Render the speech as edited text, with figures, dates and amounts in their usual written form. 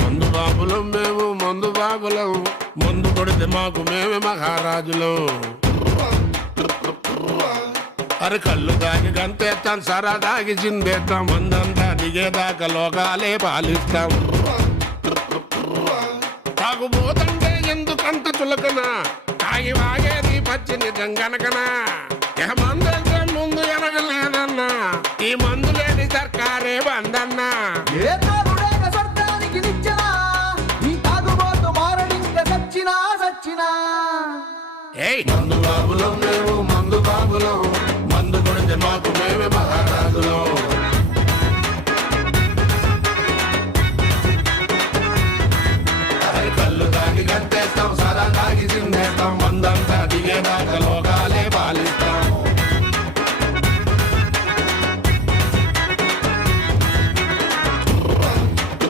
మందు బాబులం మేము మందు బాబులం, మందు కొడితే మాకు మేమే మహారాజులం. అరే కళ్ళు దాగి గంతేస్తాం, సరా దాగి చిందేస్తాం, మందంతా దిగేదాకా లోకాలే పాలిస్తాం. తాగుబోతంటే ఎందుకంత చులకన, తాగి వాగేది పచ్చి నిజం గనకనా. మందంటే ముందు ఎనగలేదన్నా, ఈ మందు లేని సర్కారే బందన్నా. స్వర్గానికి నిచ్చెనా, ఈ తాగుబోతు మారడింక సచ్చినా సచ్చినా. మందు బాబులం